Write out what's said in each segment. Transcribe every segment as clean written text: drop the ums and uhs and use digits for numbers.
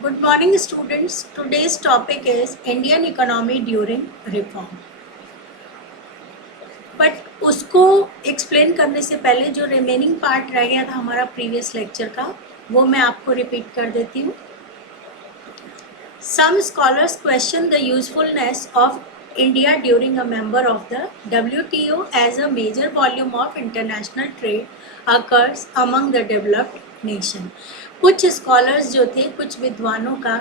Good morning, students. Today's topic is Indian economy during reform. But उसको explain करने से पहले जो रिमेनिंग पार्ट रह गया था हमारा प्रीवियस लेक्चर का, वो मैं आपको रिपीट कर देती हूँ. Some scholars question the usefulness of India during a member of the WTO as a major volume of international trade occurs among the developed nation. कुछ स्कॉलर्स जो थे, कुछ विद्वानों का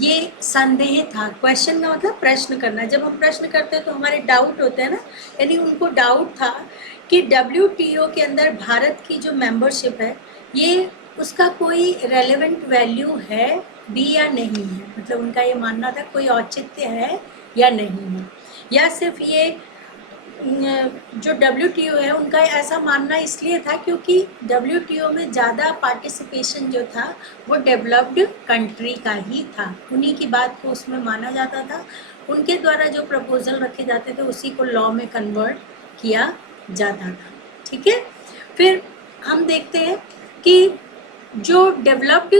ये संदेह था. क्वेश्चन का मतलब प्रश्न करना. जब हम प्रश्न करते हैं तो हमारे डाउट होते हैं ना, यानी उनको डाउट था कि WTO के अंदर भारत की जो मेंबरशिप है, ये उसका कोई रेलेवेंट वैल्यू है भी या नहीं है. मतलब उनका ये मानना था कोई औचित्य है या नहीं है, या सिर्फ ये जो WTO है उनका ऐसा मानना इसलिए था क्योंकि WTO में ज़्यादा पार्टिसिपेशन जो था वो डेवलप्ड कंट्री का ही था. उन्हीं की बात को उसमें माना जाता था. उनके द्वारा जो प्रपोजल रखे जाते थे उसी को लॉ में कन्वर्ट किया जाता था. ठीक है. फिर हम देखते हैं कि जो डेवलप्ड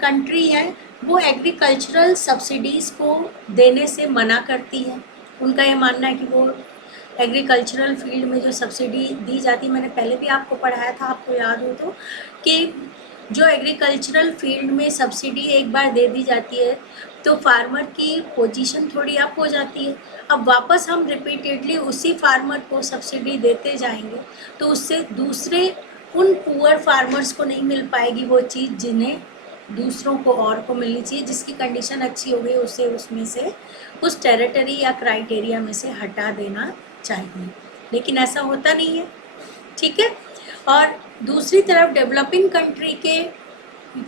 कंट्री है वो एग्रीकल्चरल सब्सिडीज़ को देने से मना करती है. उनका ये मानना है कि वो एग्रीकल्चरल फील्ड में जो सब्सिडी दी जाती, मैंने पहले भी आपको पढ़ाया था, आपको याद हो तो, कि जो एग्रीकल्चरल फील्ड में सब्सिडी एक बार दे दी जाती है तो फार्मर की पोजीशन थोड़ी अप हो जाती है. अब वापस हम रिपीटेडली उसी फार्मर को सब्सिडी देते जाएंगे तो उससे दूसरे उन पुअर फार्मर्स को नहीं मिल पाएगी वो चीज़ जिन्हें दूसरों को और को मिलनी चाहिए. जिसकी कंडीशन अच्छी हो गई उसे उसमें से उस टेरिटरी या क्राइटेरिया में से हटा देना चाहिए, लेकिन ऐसा होता नहीं है. ठीक है. और दूसरी तरफ डेवलपिंग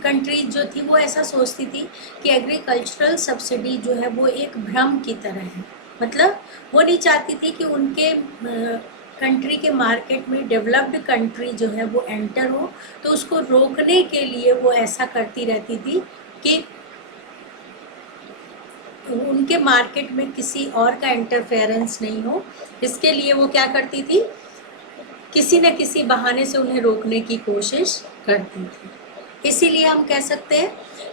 कंट्री जो थी वो ऐसा सोचती थी कि एग्रीकल्चरल सब्सिडी जो है वो एक भ्रम की तरह है. मतलब वो नहीं चाहती थी कि उनके कंट्री के मार्केट में डेवलप्ड कंट्री जो है वो एंटर हो, तो उसको रोकने के लिए वो ऐसा करती रहती थी कि उनके मार्केट में किसी और का इंटरफेरेंस नहीं हो. इसके लिए वो क्या करती थी, किसी न किसी बहाने से उन्हें रोकने की कोशिश करती थी. इसीलिए हम कह सकते हैं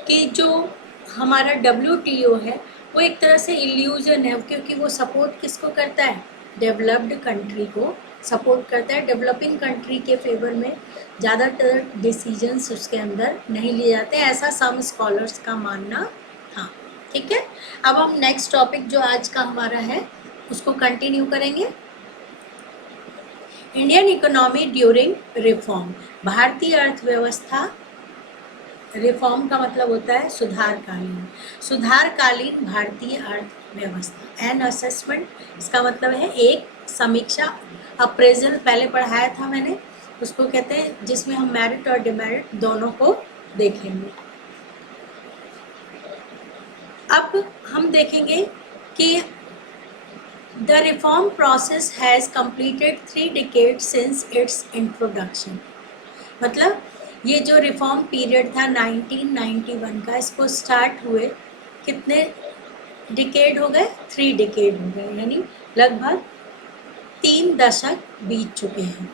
कि जो हमारा WTO है वो एक तरह से इल्यूजन है, क्योंकि वो सपोर्ट किसको करता है, डेवलप्ड कंट्री को सपोर्ट करता है. डेवलपिंग कंट्री के फेवर में ज़्यादातर डिसीजंस उसके अंदर नहीं लिए जाते हैं, ऐसा सम स्कॉलर्स का मानना था. ठीक है. अब हम नेक्स्ट टॉपिक जो आज का हमारा है उसको कंटिन्यू करेंगे. Indian economy during reform. भारतीय अर्थव्यवस्था, रिफॉर्म का मतलब होता है सुधारकालीन भारतीय अर्थव्यवस्था. एन असेसमेंट, इसका मतलब है एक समीक्षा. अप्रेजल पहले पढ़ाया था मैंने, उसको कहते हैं जिसमें हम मेरिट और डिमेरिट दोनों को देखेंगे. अब हम देखेंगे कि the reform process has completed 3 decades since its introduction. मतलब ये जो रिफॉर्म पीरियड था 1991 का, इसको स्टार्ट हुए कितने डिकेड हो गए, 3 डिकेड हो गए, यानी लगभग 3 दशक बीत चुके हैं.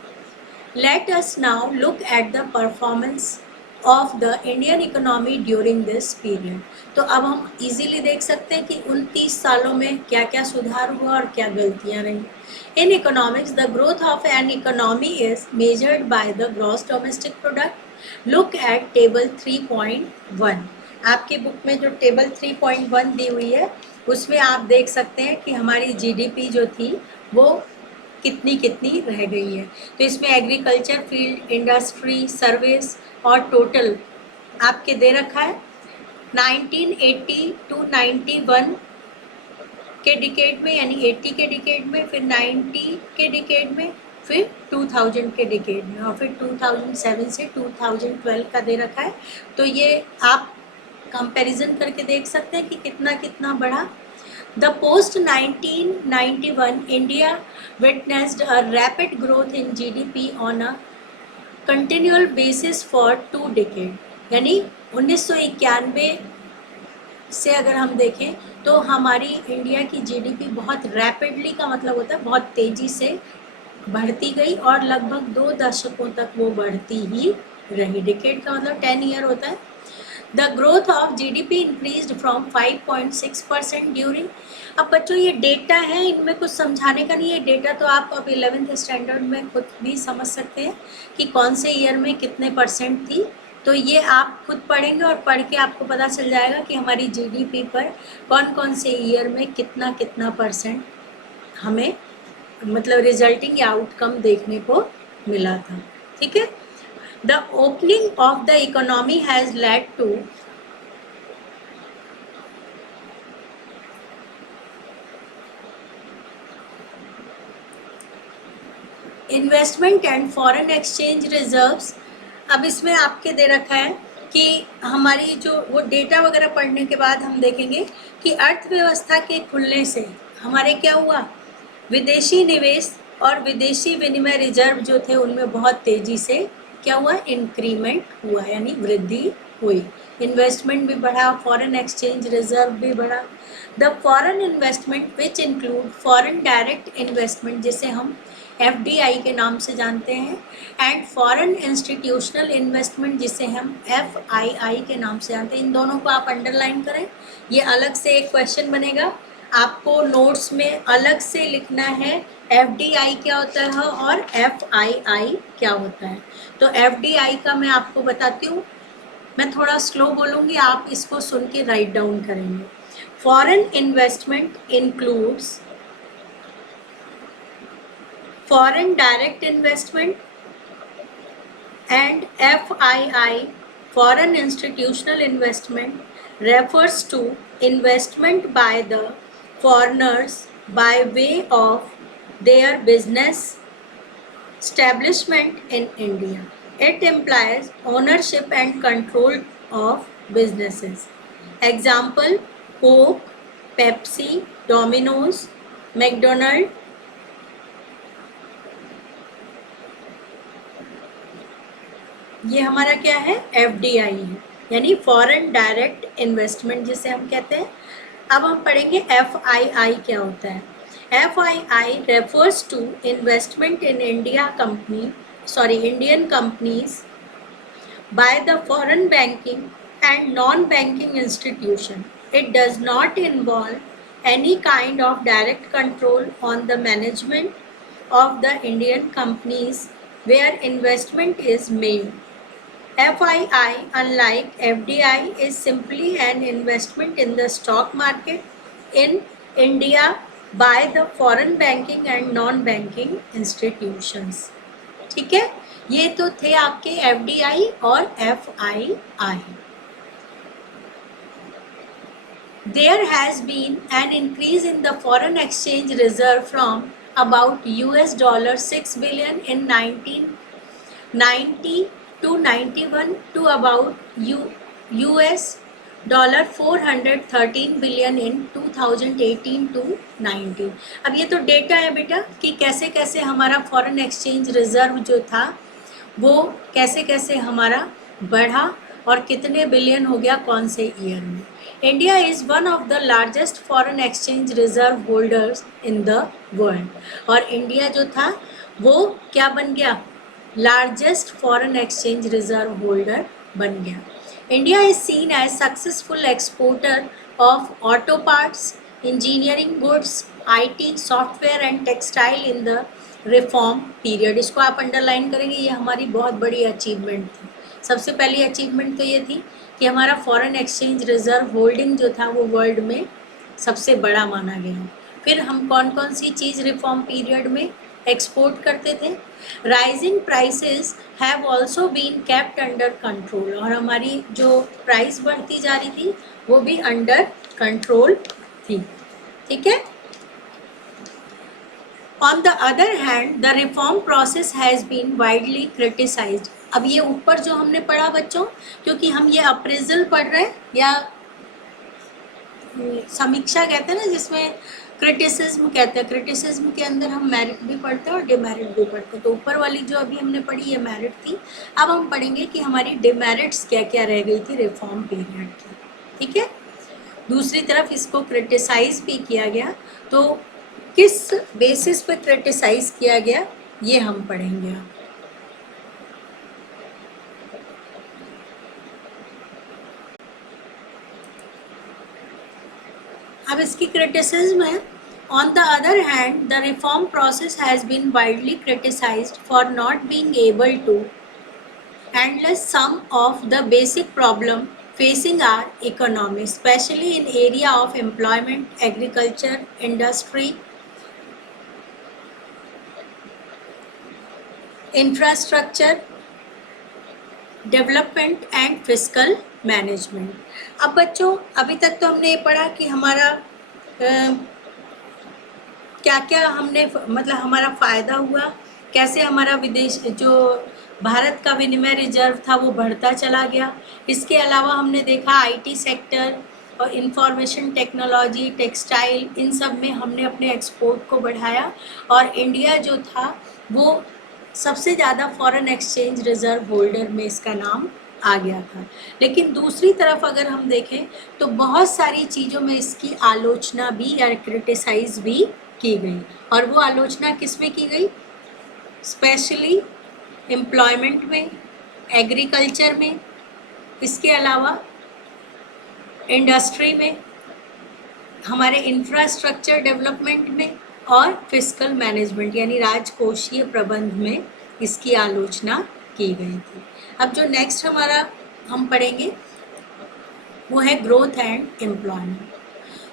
Let us now look at the performance of the Indian economy during this period. तो अब हम इजीली देख सकते हैं कि उन 30 सालों में क्या क्या सुधार हुआ और क्या गलतियां रही. In economics the growth of an economy is measured by the gross domestic product. Look at table 3.1. आपकी बुक में जो टेबल 3.1 दी हुई है उसमें आप देख सकते हैं कि हमारी GDP जो थी वो कितनी रह गई है. तो इसमें एग्रीकल्चर फील्ड, इंडस्ट्री, सर्विस और टोटल आपके दे रखा है. 1980 टू 91 के डिकेड में, यानी 80 के डिकेड में, फिर 90 के डिकेड में, फिर 2000 के डिकेड में, और फिर 2007 से 2012 का दे रखा है. तो ये आप कंपैरिजन करके देख सकते हैं कि कितना बढ़ा. The post 1991 India witnessed a rapid growth in GDP on a continual basis for 2 decades. यानी 1991 से अगर हम देखें तो हमारी इंडिया की GDP बहुत रैपिडली का मतलब होता है बहुत तेज़ी से बढ़ती गई और लगभग 2 दशकों तक वो बढ़ती ही रही. डिकेड का मतलब 10 ईयर होता है. The growth of GDP increased from 5.6% during. अब बच्चों ये डेटा है, इनमें कुछ समझाने का नहीं है, डेटा तो आप अब 11th स्टैंडर्ड में खुद भी समझ सकते हैं कि कौन से ईयर में कितने परसेंट थी। तो ये आप खुद पढ़ेंगे और पढ़ के आपको पता चल जाएगा कि हमारी जीडीपी पर कौन कौन से ईयर में कितना कितना परसेंट हमें मतलब रिजल्टिंग या आउटकम देखने को मिला था। ठीक है। The opening of the economy has led to investment and foreign exchange reserves. अब इसमें आपके दे रखा है कि हमारी जो वो डेटा वगैरह पढ़ने के बाद हम देखेंगे कि अर्थव्यवस्था के खुलने से हमारे क्या हुआ, विदेशी निवेश और विदेशी विनिमय रिजर्व जो थे उनमें बहुत तेजी से क्या हुआ, इंक्रीमेंट हुआ, यानी वृद्धि हुई। इन्वेस्टमेंट भी बढ़ा, फॉरेन एक्सचेंज रिजर्व भी बढ़ा। The foreign investment which include foreign direct investment, जिसे हम FDI के नाम से जानते हैं, एंड फॉरेन इंस्टीट्यूशनल इन्वेस्टमेंट जिसे हम FII के नाम से जानते हैं। इन दोनों को आप अंडरलाइन करें, ये अलग से एक क्वेश्चन बनेगा, आपको नोट्स में अलग से लिखना है FDI क्या होता है और FII क्या होता है। तो FDI का मैं आपको बताती हूँ, मैं थोड़ा स्लो बोलूँगी, आप इसको सुन के राइट डाउन करेंगे। Foreign investment includes foreign direct investment, and FII, foreign institutional investment, refers to investment by the foreigners by way of their business establishment in India. It implies ownership and control of businesses. Example: Coke, Pepsi, Domino's, McDonald's. ये हमारा क्या है, FDI है, यानी foreign direct investment जिसे हम कहते हैं। अब हम पढ़ेंगे FII क्या होता है। FII refers to investment in Indian companies by the foreign banking and non-banking institution. It does not involve any kind of direct control on the management of the Indian companies where investment is made. FII, unlike FDI, is simply an investment in the stock market in India by the foreign banking and non-banking institutions. ठीक है, ये तो थे आपके FDI और FII. There has been an increase in the foreign exchange reserve from about $6 billion in 1990 to 91 to about $413 billion in 2018 to 19। अब ये तो डेटा है बेटा कि कैसे कैसे हमारा फॉरेन एक्सचेंज रिजर्व जो था वो कैसे कैसे हमारा बढ़ा और कितने बिलियन हो गया कौन से ईयर में। India is one of the largest foreign exchange reserve holders in the world, और इंडिया जो था वो क्या बन गया, largest foreign exchange reserve holder बन गया। India is seen as successful exporter of auto parts, engineering goods, IT, software and textile in the reform period. इसको आप अंडरलाइन करेंगे, ये हमारी बहुत बड़ी अचीवमेंट थी। सबसे पहली अचीवमेंट तो ये थी कि हमारा फॉरेन एक्सचेंज रिजर्व होल्डिंग जो था वो वर्ल्ड में सबसे बड़ा माना गया। फिर हम कौन कौन सी चीज़ रिफॉर्म पीरियड में एक्सपोर्ट करते थे। Rising prices have also been kept under control, और हमारी जो प्राइस बढ़ती जा रही थी वो भी अंडर कंट्रोल थी। ठीक है। On the other hand the reform process has been widely criticised. अब ये ऊपर जो हमने पढ़ा बच्चों, क्योंकि हम ये अप्रेजल पढ़ रहे हैं या समीक्षा कहते हैं ना, जिसमें क्रिटिसिज्म कहते हैं, क्रिटिसिज्म के अंदर हम मेरिट भी पढ़ते हैं और डिमेरिट भी पढ़ते हैं। तो ऊपर वाली जो अभी हमने पढ़ी ये मेरिट थी, अब हम पढ़ेंगे कि हमारी डिमेरिट्स क्या क्या रह गई थी रिफॉर्म पीरियड की। ठीक है। दूसरी तरफ इसको क्रिटिसाइज भी किया गया, तो किस बेसिस पे क्रिटिसाइज किया गया ये हम पढ़ेंगे। अब इसकी क्रिटिसिज्म है, on the other hand the reform process has been widely criticised for not being able to handle some of the basic problem facing our economy, especially in area of employment, agriculture, industry, infrastructure, development and fiscal management. अब बच्चों, अभी तक तो हमने ये पढ़ा कि हमारा क्या क्या हमने मतलब हमारा फ़ायदा हुआ, कैसे हमारा विदेश जो भारत का विनिमय रिजर्व था वो बढ़ता चला गया। इसके अलावा हमने देखा आईटी सेक्टर और इंफॉर्मेशन टेक्नोलॉजी, टेक्सटाइल, इन सब में हमने अपने एक्सपोर्ट को बढ़ाया और इंडिया जो था वो सबसे ज़्यादा फॉरेन एक्सचेंज रिजर्व होल्डर में इसका नाम आ गया था। लेकिन दूसरी तरफ अगर हम देखें तो बहुत सारी चीज़ों में इसकी आलोचना भी या क्रिटिसाइज भी की गई, और वो आलोचना किस में की गई? स्पेशली एम्प्लॉयमेंट में, एग्रीकल्चर में, इसके अलावा इंडस्ट्री में, हमारे इंफ्रास्ट्रक्चर डेवलपमेंट में और फिस्कल मैनेजमेंट यानी राजकोषीय प्रबंध में इसकी आलोचना की गई थी। अब जो नेक्स्ट हमारा हम पढ़ेंगे वो है growth and employment.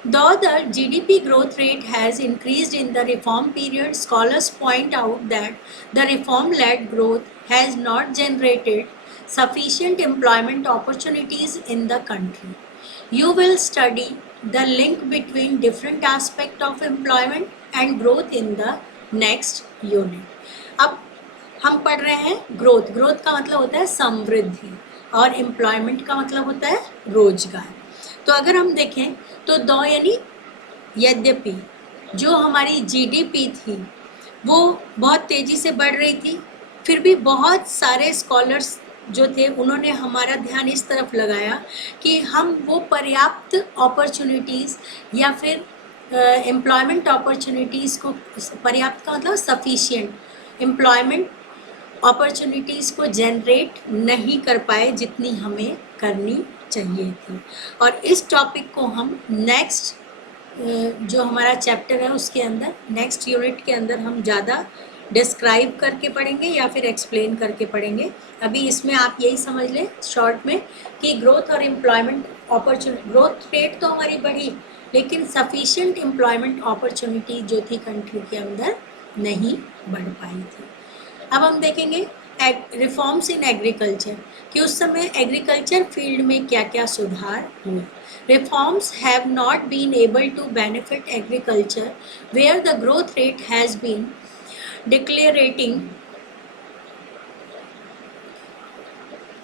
Though the GDP growth rate has increased in the reform period, scholars point out that the reform-led growth has not generated sufficient employment opportunities in the country. You will study the link between different aspects of employment and growth in the next unit. अब हम पढ़ रहे हैं growth. Growth का मतलब होता है समृद्धि और एम्प्लॉयमेंट का मतलब होता है रोजगार। तो अगर हम देखें तो दो यानी यद्यपि जो हमारी जीडीपी थी वो बहुत तेज़ी से बढ़ रही थी, फिर भी बहुत सारे स्कॉलर्स जो थे उन्होंने हमारा ध्यान इस तरफ लगाया कि हम वो पर्याप्त अपॉर्चुनिटीज़ या फिर एम्प्लॉयमेंट अपॉर्चुनिटीज़ को, पर्याप्त का मतलब सफिशिएंट एम्प्लॉयमेंट अपॉर्चुनिटीज़ को जनरेट नहीं कर पाए जितनी हमें करनी चाहिए थी। और इस टॉपिक को हम नेक्स्ट जो हमारा चैप्टर है उसके अंदर, नेक्स्ट यूनिट के अंदर हम ज़्यादा डिस्क्राइब करके पढ़ेंगे या फिर एक्सप्लेन करके पढ़ेंगे। अभी इसमें आप यही समझ लें शॉर्ट में कि ग्रोथ और एम्प्लॉयमेंट अपॉर्चुनिटी, ग्रोथ रेट तो हमारी बढ़ी लेकिन सफिशिएंट एम्प्लॉयमेंट अपॉर्चुनिटी जो थी कंट्री के अंदर नहीं बढ़ पाई थी। अब हम देखेंगे रिफॉर्म्स इन एग्रीकल्चर कि उस समय एग्रीकल्चर फील्ड में क्या क्या सुधार हुए। Reforms have not been able to benefit agriculture where the growth rate has been decelerating.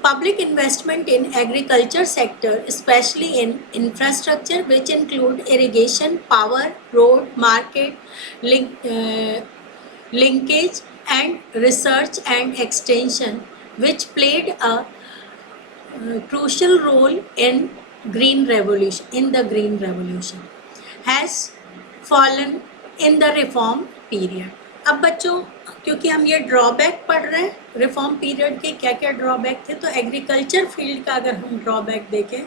Public investment in agriculture sector, especially in infrastructure which include irrigation, power, road, market linkage and research and extension, which played a crucial role in the green revolution, has fallen in the reform period. अब बच्चों क्योंकि हम ये drawback पढ़ रहे हैं reform period के, क्या क्या ड्रॉबैक थे, तो एग्रीकल्चर फील्ड का अगर हम ड्रॉबैक देखें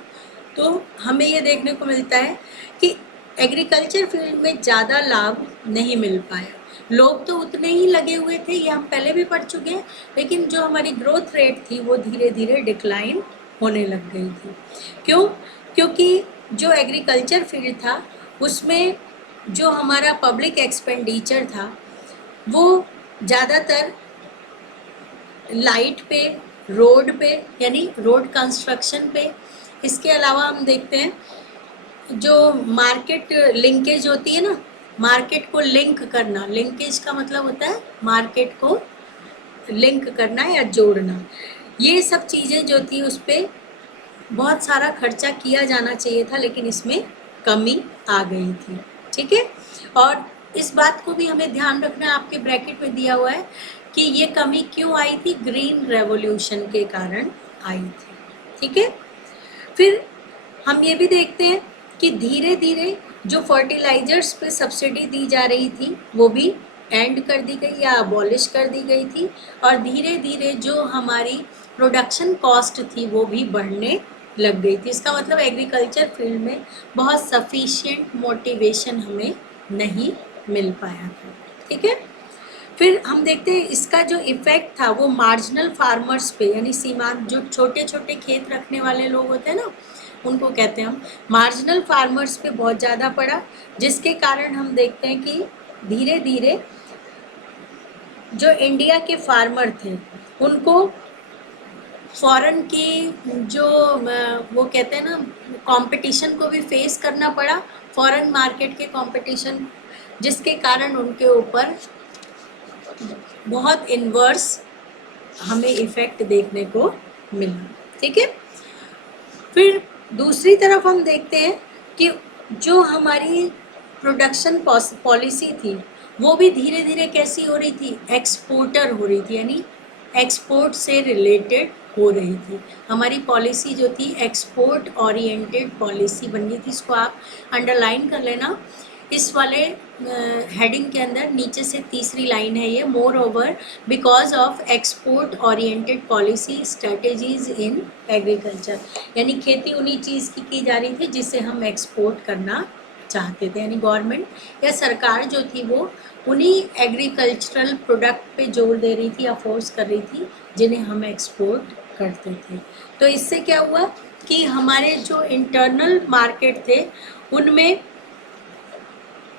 तो हमें ये देखने को मिलता है कि एग्रीकल्चर फील्ड में ज़्यादा लाभ नहीं मिल पाया। लोग तो उतने ही लगे हुए थे, ये हम पहले भी पढ़ चुके हैं, लेकिन जो हमारी ग्रोथ रेट थी वो धीरे धीरे डिक्लाइन होने लग गई थी। क्यों? क्योंकि जो एग्रीकल्चर फील्ड था उसमें जो हमारा पब्लिक एक्सपेंडिचर था वो ज़्यादातर लाइट पे, रोड पे यानी रोड कंस्ट्रक्शन पे, इसके अलावा हम देखते हैं जो मार्केट लिंकेज होती है ना, मार्केट को लिंक करना, लिंकेज का मतलब होता है मार्केट को लिंक करना या जोड़ना, ये सब चीज़ें जो थी उस पर बहुत सारा खर्चा किया जाना चाहिए था लेकिन इसमें कमी आ गई थी। ठीक है, और इस बात को भी हमें ध्यान रखना है, आपके ब्रैकेट में दिया हुआ है कि ये कमी क्यों आई थी, ग्रीन रेवोल्यूशन के कारण आई थी। ठीक है, फिर हम ये भी देखते हैं कि धीरे धीरे जो फर्टिलाइजर्स पे सब्सिडी दी जा रही थी वो भी एंड कर दी गई या अबॉलिश कर दी गई थी, और धीरे धीरे जो हमारी प्रोडक्शन कॉस्ट थी वो भी बढ़ने लग गई थी। इसका मतलब एग्रीकल्चर फील्ड में बहुत सफिशिएंट मोटिवेशन हमें नहीं मिल पाया था। ठीक है, फिर हम देखते हैं इसका जो इफेक्ट था वो मार्जिनल फार्मर्स पे, यानी सीमांत जो छोटे छोटे खेत रखने वाले लोग होते हैं ना, उनको कहते हैं हम मार्जिनल फार्मर्स पे बहुत ज़्यादा पड़ा, जिसके कारण हम देखते हैं कि धीरे धीरे जो इंडिया के फार्मर थे उनको फॉरेन की जो वो कहते हैं ना कंपटीशन को भी फेस करना पड़ा, फॉरेन मार्केट के कंपटीशन, जिसके कारण उनके ऊपर बहुत इन्वर्स हमें इफेक्ट देखने को मिला। ठीक है, फिर दूसरी तरफ हम देखते हैं कि जो हमारी प्रोडक्शन पॉलिसी थी वो भी धीरे धीरे कैसी हो रही थी, एक्सपोर्टर हो रही थी, यानी एक्सपोर्ट से रिलेटेड हो रही थी। हमारी पॉलिसी जो थी एक्सपोर्ट ओरिएंटेड पॉलिसी बन गई थी। इसको आप अंडरलाइन कर लेना, इस वाले हेडिंग के अंदर नीचे से तीसरी लाइन है ये, more over because of export oriented policy strategies in agriculture, यानी खेती उन्हीं चीज़ की जा रही थी जिसे हम एक्सपोर्ट करना चाहते थे, यानी गवर्नमेंट या सरकार जो थी वो उन्हीं एग्रीकल्चरल प्रोडक्ट पे जोर दे रही थी या फोर्स कर रही थी जिन्हें हम एक्सपोर्ट करते थे। तो इससे क्या हुआ कि हमारे जो इंटरनल मार्केट थे उनमें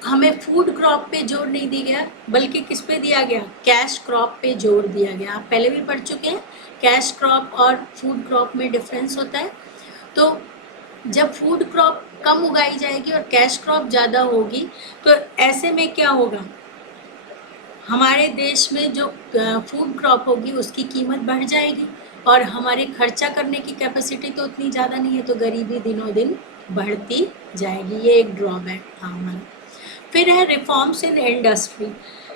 हमें फूड क्रॉप पे जोर नहीं दिया गया, बल्कि किस पे दिया गया, कैश क्रॉप पे जोर दिया गया। आप पहले भी पढ़ चुके हैं कैश क्रॉप और फूड क्रॉप में डिफरेंस होता है। तो जब फूड क्रॉप कम उगाई जाएगी और कैश क्रॉप ज़्यादा होगी तो ऐसे में क्या होगा, हमारे देश में जो फूड क्रॉप होगी उसकी कीमत बढ़ जाएगी और हमारे खर्चा करने की कैपेसिटी तो उतनी ज़्यादा नहीं है, तो गरीबी दिनों दिन बढ़ती जाएगी। ये एक ड्रॉबैक था हमारा। फिर है reforms in industry,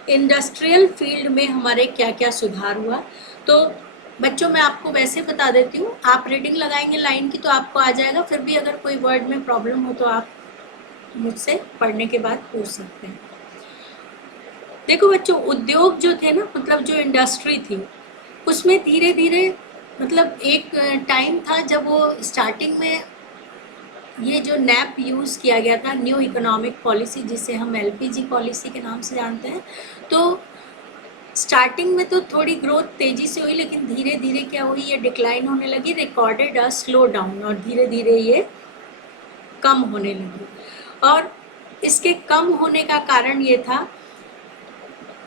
industrial field में हमारे क्या क्या सुधार हुआ। तो बच्चों मैं आपको वैसे बता देती हूँ, आप रीडिंग लगाएंगे लाइन की तो आपको आ जाएगा, फिर भी अगर कोई वर्ड में प्रॉब्लम हो तो आप मुझसे पढ़ने के बाद पूछ सकते हैं। देखो बच्चों, उद्योग जो थे ना, मतलब जो इंडस्ट्री थी उसमें धीरे धीरे, मतलब एक टाइम था जब वो स्टार्टिंग में ये जो नैप यूज़ किया गया था, न्यू इकोनॉमिक पॉलिसी, जिसे हम एलपीजी पॉलिसी के नाम से जानते हैं। तो स्टार्टिंग में तो थोड़ी ग्रोथ तेज़ी से हुई, लेकिन धीरे धीरे क्या हुई, ये डिक्लाइन होने लगी, रिकॉर्डेड अ स्लो डाउन, और धीरे धीरे ये कम होने लगी। और इसके कम होने का कारण ये था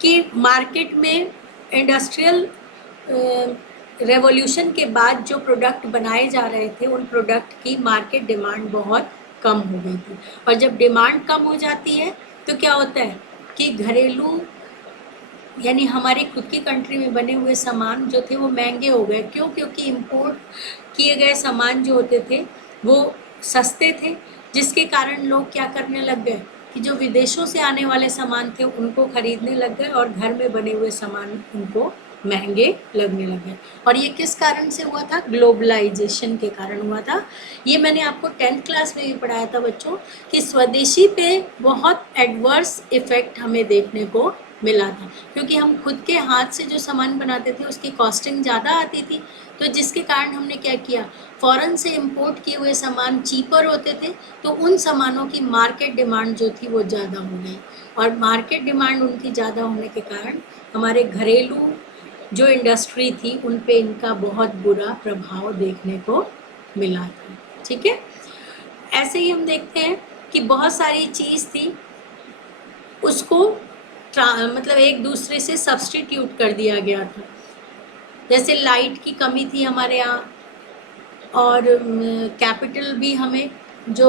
कि मार्केट में इंडस्ट्रियल रेवोल्यूशन के बाद जो प्रोडक्ट बनाए जा रहे थे उन प्रोडक्ट की मार्केट डिमांड बहुत कम हो गई थी। और जब डिमांड कम हो जाती है तो क्या होता है कि घरेलू, यानी हमारी खुद की कंट्री में बने हुए सामान जो थे वो महंगे हो गए। क्यों? क्योंकि इम्पोर्ट किए गए सामान जो होते थे वो सस्ते थे, जिसके कारण लोग क्या करने लग गए कि जो विदेशों से आने वाले सामान थे उनको खरीदने लग गए और घर में बने हुए सामान उनको महंगे लगने लगे। और ये किस कारण से हुआ था? ग्लोबलाइजेशन के कारण हुआ था। ये मैंने आपको 10th क्लास में भी पढ़ाया था बच्चों कि स्वदेशी पे बहुत एडवर्स इफेक्ट हमें देखने को मिला था, क्योंकि हम खुद के हाथ से जो सामान बनाते थे उसकी कॉस्टिंग ज़्यादा आती थी, तो जिसके कारण हमने क्या किया, फॉरेन से इंपोर्ट किए हुए सामान चीपर होते थे, तो उन सामानों की मार्केट डिमांड जो थी वो ज़्यादा हो गई, और मार्केट डिमांड उनकी ज़्यादा होने के कारण हमारे घरेलू जो इंडस्ट्री थी उन पे इनका बहुत बुरा प्रभाव देखने को मिला था। ठीक है, ऐसे ही हम देखते हैं कि बहुत सारी चीज़ थी उसको मतलब एक दूसरे से सब्स्टिट्यूट कर दिया गया था। जैसे लाइट की कमी थी हमारे यहाँ, और कैपिटल भी हमें जो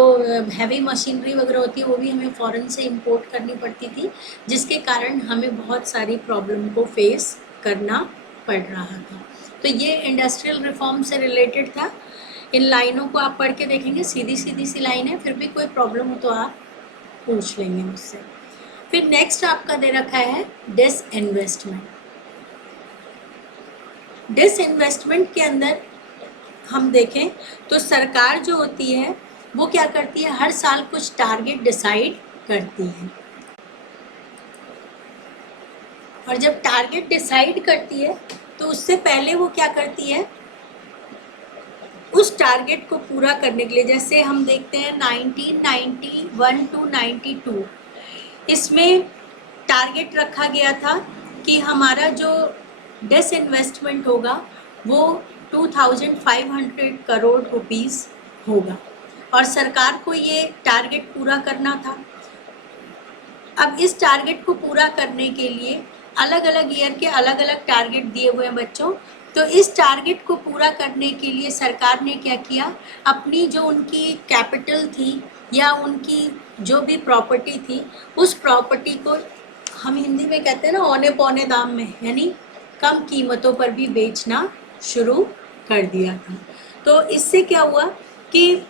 हैवी मशीनरी वगैरह होती है वो भी हमें फॉरेन से इंपोर्ट करनी पड़ती थी, जिसके कारण हमें बहुत सारी प्रॉब्लम को फेस करना पड़ रहा था। तो ये इंडस्ट्रियल रिफॉर्म से रिलेटेड था। इन लाइनों को आप पढ़ के देखेंगे, सीधी सीधी सी लाइन है, फिर भी कोई प्रॉब्लम हो तो आप पूछ लेंगे मुझसे। फिर नेक्स्ट आपका दे रखा है डिसइन्वेस्टमेंट। डिसइन्वेस्टमेंट के अंदर हम देखें तो सरकार जो होती है वो क्या करती है, हर साल कुछ टारगेट डिसाइड करती है, और जब टारगेट डिसाइड करती है तो उससे पहले वो क्या करती है, उस टारगेट को पूरा करने के लिए, जैसे हम देखते हैं 1991 टू 92, इसमें टारगेट रखा गया था कि हमारा जो डिसइन्वेस्टमेंट होगा वो 2500 करोड़ रुपीस होगा और सरकार को ये टारगेट पूरा करना था। अब इस टारगेट को पूरा करने के लिए अलग अलग ईयर के अलग अलग टारगेट दिए हुए हैं बच्चों। तो इस टारगेट को पूरा करने के लिए सरकार ने क्या किया, अपनी जो उनकी कैपिटल थी या उनकी जो भी प्रॉपर्टी थी, उस प्रॉपर्टी को हम हिंदी में कहते हैं ना औने पौने दाम में, यानी कम कीमतों पर भी बेचना शुरू कर दिया था। तो इससे क्या हुआ कि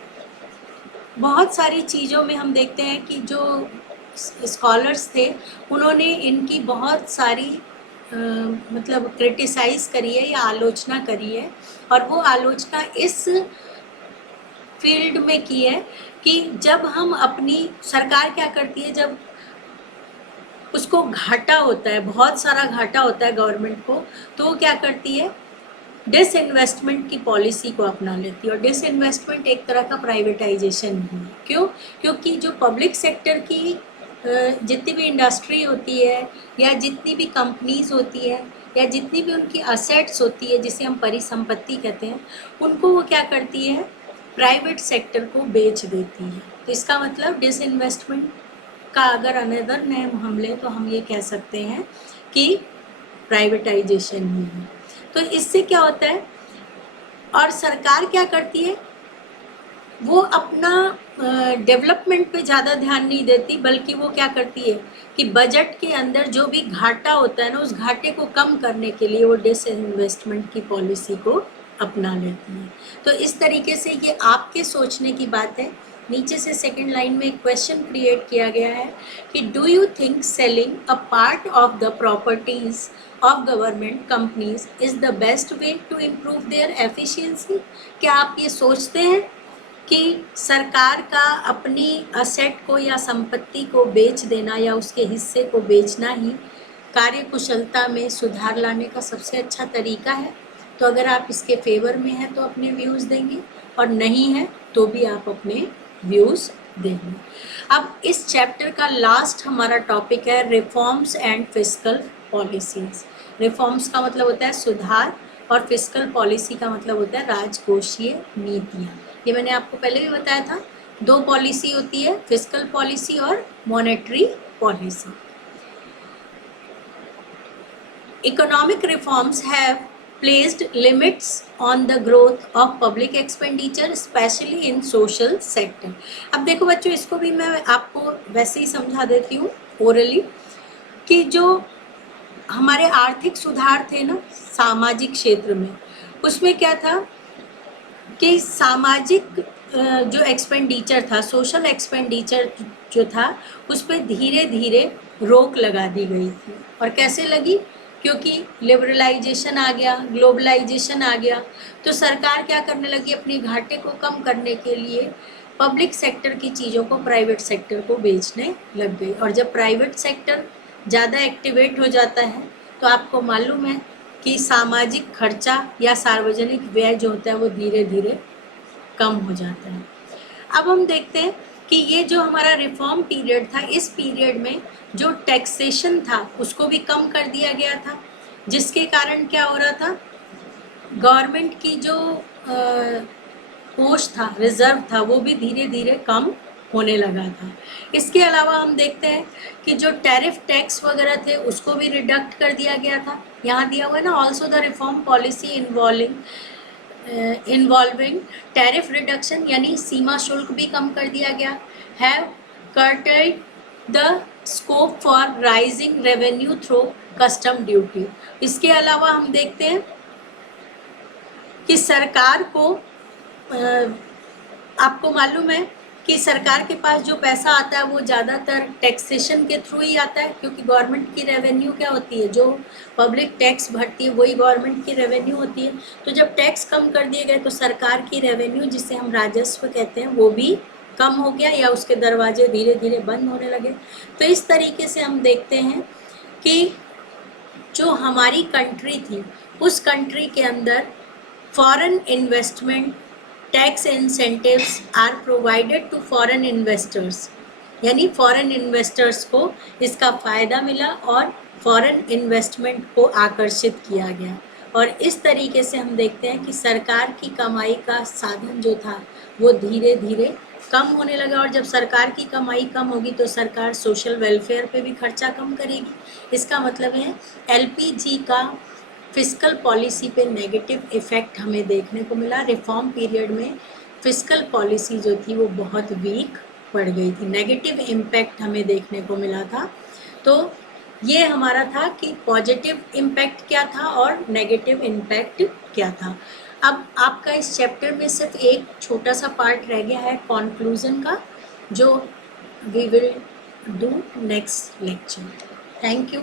बहुत सारी चीज़ों में हम देखते हैं कि जो स्कॉलर्स थे उन्होंने इनकी बहुत सारी मतलब क्रिटिसाइज करी है या आलोचना करी है, और वो आलोचना इस फील्ड में की है कि जब हम अपनी सरकार क्या करती है, जब उसको घाटा होता है, बहुत सारा घाटा होता है गवर्नमेंट को, तो वो क्या करती है, डिसइन्वेस्टमेंट की पॉलिसी को अपना लेती है। और डिसइन्वेस्टमेंट एक तरह का प्राइवेटाइजेशन है। क्यों? क्योंकि जो पब्लिक सेक्टर की जितनी भी इंडस्ट्री होती है या जितनी भी कंपनीज होती है या जितनी भी उनकी असेट्स होती है, जिसे हम परिसंपत्ति कहते हैं, उनको वो क्या करती है, प्राइवेट सेक्टर को बेच देती है। तो इसका मतलब डिसइन्वेस्टमेंट का अगर अनदर नेम हम लें तो हम ये कह सकते हैं कि प्राइवेटाइजेशन ही है। तो इससे क्या होता है, और सरकार क्या करती है, वो अपना डेवलपमेंट पे ज़्यादा ध्यान नहीं देती, बल्कि वो क्या करती है कि बजट के अंदर जो भी घाटा होता है ना, उस घाटे को कम करने के लिए वो डिसइन्वेस्टमेंट की पॉलिसी को अपना लेती है। तो इस तरीके से ये आपके सोचने की बात है। नीचे से सेकंड लाइन में एक क्वेश्चन क्रिएट किया गया है कि do you think selling a part of the properties of government companies is the best way to improve their efficiency? क्या आप ये सोचते हैं कि सरकार का अपनी असेट को या संपत्ति को बेच देना या उसके हिस्से को बेचना ही कार्यकुशलता में सुधार लाने का सबसे अच्छा तरीका है? तो अगर आप इसके फेवर में हैं तो अपने व्यूज़ देंगे, और नहीं है तो भी आप अपने व्यूज़ देंगे। अब इस चैप्टर का लास्ट हमारा टॉपिक है reforms and fiscal policies. Reforms का मतलब होता है सुधार और फिस्कल पॉलिसी का मतलब होता है राजकोषीय नीतियाँ। ये मैंने आपको पहले भी बताया था, दो पॉलिसी होती है, फिस्कल पॉलिसी और monetary policy. Economic reforms have placed limits on the growth of public expenditure, especially in social sector. अब देखो बच्चों, इसको भी मैं आपको वैसे ही समझा देती हूँ ओरली, कि जो हमारे आर्थिक सुधार थे ना सामाजिक क्षेत्र में, उसमें क्या था कि सामाजिक जो एक्सपेंडिचर था, सोशल एक्सपेंडिचर जो था, उस पर धीरे धीरे रोक लगा दी गई थी। और कैसे लगी? क्योंकि लिबरलाइजेशन आ गया, ग्लोबलाइजेशन आ गया, तो सरकार क्या करने लगी, अपने घाटे को कम करने के लिए पब्लिक सेक्टर की चीज़ों को प्राइवेट सेक्टर को बेचने लग गई। और जब प्राइवेट सेक्टर ज़्यादा एक्टिवेट हो जाता है तो आपको मालूम है कि सामाजिक खर्चा या सार्वजनिक व्यय जो होता है वो धीरे धीरे कम हो जाता है। अब हम देखते हैं कि ये जो हमारा रिफॉर्म पीरियड था, इस पीरियड में जो टैक्सेशन था उसको भी कम कर दिया गया था, जिसके कारण क्या हो रहा था, गवर्नमेंट की जो कोष था, रिजर्व था, वो भी धीरे धीरे कम होने लगा था। इसके अलावा हम देखते हैं कि जो टैरिफ टैक्स वगैरह थे उसको भी रिडक्ट कर दिया गया था। यहाँ दिया हुआ है ना, also the reform policy involving tariff reduction, यानी सीमा शुल्क भी कम कर दिया गया, have curtailed the scope for rising revenue through custom duty. इसके अलावा हम देखते हैं कि सरकार को आपको मालूम है कि सरकार के पास जो पैसा आता है वो ज़्यादातर टैक्सेशन के थ्रू ही आता है, क्योंकि गवर्नमेंट की रेवेन्यू क्या होती है, जो पब्लिक टैक्स भरती है वही गवर्नमेंट की रेवेन्यू होती है। तो जब टैक्स कम कर दिए गए तो सरकार की रेवेन्यू, जिसे हम राजस्व कहते हैं, वो भी कम हो गया या उसके दरवाजे धीरे धीरे बंद होने लगे। तो इस तरीके से हम देखते हैं कि जो हमारी कंट्री थी, उस कंट्री के अंदर foreign investment tax incentives are provided to foreign investors, यानी फॉरेन इन्वेस्टर्स को इसका फ़ायदा मिला और फॉरेन इन्वेस्टमेंट को आकर्षित किया गया। और इस तरीके से हम देखते हैं कि सरकार की कमाई का साधन जो था वो धीरे धीरे कम होने लगा, और जब सरकार की कमाई कम होगी तो सरकार सोशल वेलफेयर पे भी खर्चा कम करेगी। इसका मतलब है एलपीजी का फिस्कल पॉलिसी पे नेगेटिव इफ़ेक्ट हमें देखने को मिला। रिफॉर्म पीरियड में फिस्कल पॉलिसी जो थी वो बहुत वीक पड़ गई थी, नेगेटिव इम्पैक्ट हमें देखने को मिला था। तो ये हमारा था कि पॉजिटिव इम्पैक्ट क्या था और नेगेटिव इम्पैक्ट क्या था। अब आपका इस चैप्टर में सिर्फ एक छोटा सा पार्ट रह गया है कॉन्क्लूज़न का, जो we will do next lecture. Thank you.